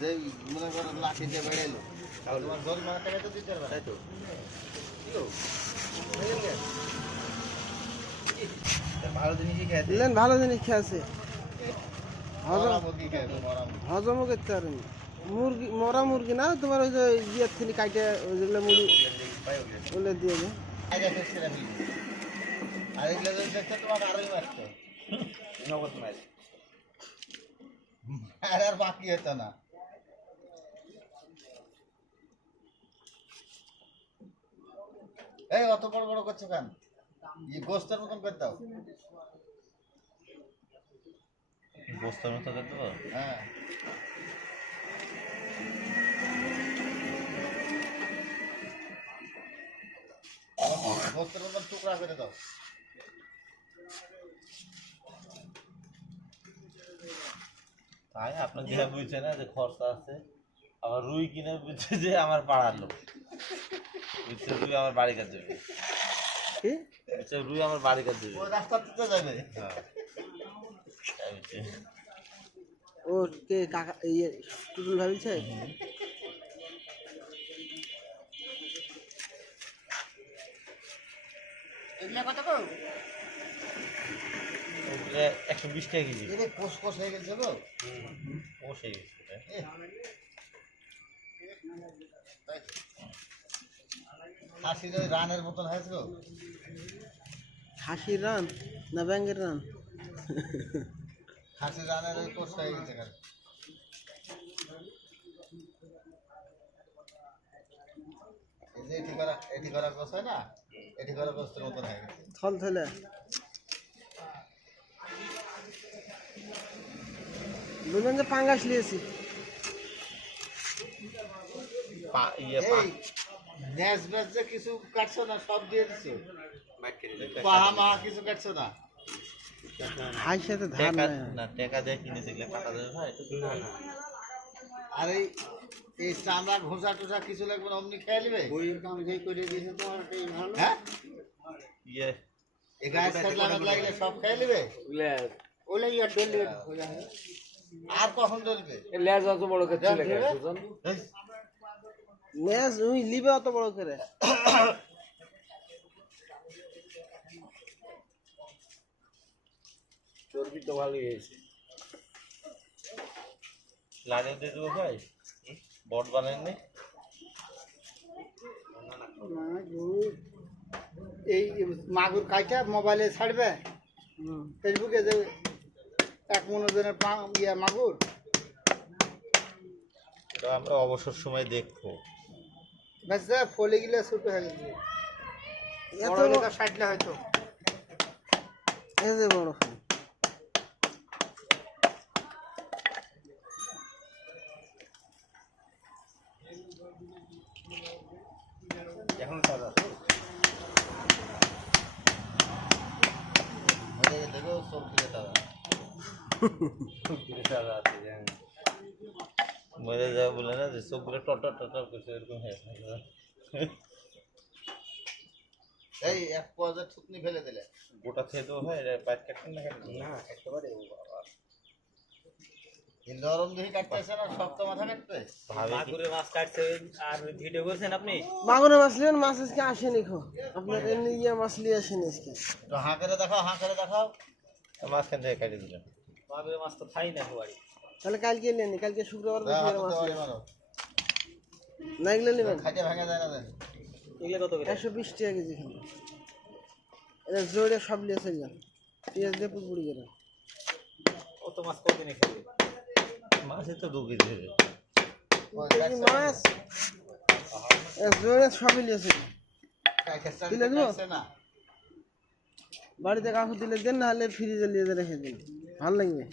যে মনে করো লাঠিতে বেড়াইলো। তোমার জরিমানা টাকা তো দিতে পারবে তাই তো। ভালো জিনিস খেয়েছে? হজম। হজমও করতে পারেনি। মুরগি মরা মুরগি না তোমার ওই যে ইয়ের থেকে কাইটে ওই যেগুলো মুরগি ভাই ওগুলো। দিয়ে যে আজ একটা ছেড়ে ফেলি। আর এগুলো যদি দেখতে তোমাকে আরোই মারতো। নগদ মার। আর আর বাকি হতো না। এই অত বড় বড় করছ কেন? এই গোস্তের মতন করে দাও। বস্তার মতো করে দেবো? হ্যাঁ। গোস্তের মতন টুকরা করে দাও। তাই আপনার যেটা বুঝছে না যে খরচা আছে আবার রুই কিনে বুঝছে যে আমার পাড়ার লোক। বুঝছে রুই আমার বাড়ি কাজ যাবে কি রুই আমার বাড়ি কাজ যাবে ওই রাস্তা যাবে। হ্যাঁ। ও কে কাকা ইয়ে টুটুল ভাবিছে একশো বিশ টাকা কেজি। কোষ কোষ হয়ে গেছে গো। ও সেই বিস্কুট এ। তাই তো। খাসির রানের মতন হয়েছে গো। হাসির রান না ব্যাঙ্গের রান? খাসির রানের ওই কোষ হয়ে গেছে এটি করা এটি করা কোষ হয় না? এটি করা কোষের মতন হয়ে গেছে। থল থলে বলবেন যে পাঙ্গাস নিয়েছি। পা- ইয়ে ন্যাস ব্যাস যে কিছু কাটছো না সব দিয়ে দিছো। পাহা মাহা কিছু কাটছো না? হাই সাথে ধার না টাকা দিয়ে কিনেছে এগুলো কাটা যাবে ভাই না না। আর এই এই চামড়া ঘোষা টোষা কিছু লাগবে না অমনি খেয়ে নেবে? হ্যাঁ? ইয়ে এই গাছ থাকলে লাগলে সব খেয়ে নেবে? আর কখন চলবে এই, নেস উই লিবে অত বড় করে। চর্বি তো ভালোই হয়েছে। লাগে দিয়ে দেবো ভাই। বট বানাননি এই মাগুর কাইটা মোবাইলে ছাড়বে? ফেসবুকে যে এক মনোজনের পা- ইয়া মাগুর? আমরা অবসর সময় দেখব। বেশ ফলে গেলে ছোট হয়ে গেছে। এত বড় তো হয়তো। এই যে বড়। এখন মরে গেছে সব ফিরে তারা। সাদা আছে জানি মরে যাবে বলে না যে সবগুলো টটর টটর করছে এরকম হয়ে এই এক পয়সা থুতনি ফেলে দিলে। গোটা খেয়ে দেবো ভাই এটা পাইপ কাটছেন না কেন? না একেবারে এই নরম দেখি কাটতেছে না শক্ত মাথা কাটবে? ভাবে কি- মাছ কাটছে আর ভিডিও করছেন আপনি? মাগুরে মাছ নেবেন মাছ আজকে আসেনি খো আপনার এমনি ইয়ে মাছ নিয়ে আসেনি আজকে। তো হাঁ করে দেখাও হাঁ করে দেখাও। মাঝখান থেকে কাটিয়ে দিলাম মাগুরের মাছ তো খাই না বাড়ি। তাহলে কালকে নেন কালকে শুক্রবার। না এগুলো নেবেন? খাইতে ভাঙা যায় না দেন এগুলো কত করে? একশো বিশ টাকা কেজি খাবে। এটা জোরে সব নিয়ে চলে যান। পেঁয়াজ দিয়ে পুরপুরি করে। অত মাছ কতদিনে খেলে মাছে তো দু কেজি হবে ওই কেজি মাছ? এ জোরে সবই নিয়ে চলে যান। কাটছে তুলে দিবো? কাটছে না। বাড়িতে কাকু দিলে দেন না হলে ফ্রিজে নিয়ে রেখে দিন। ভালো লাগবে।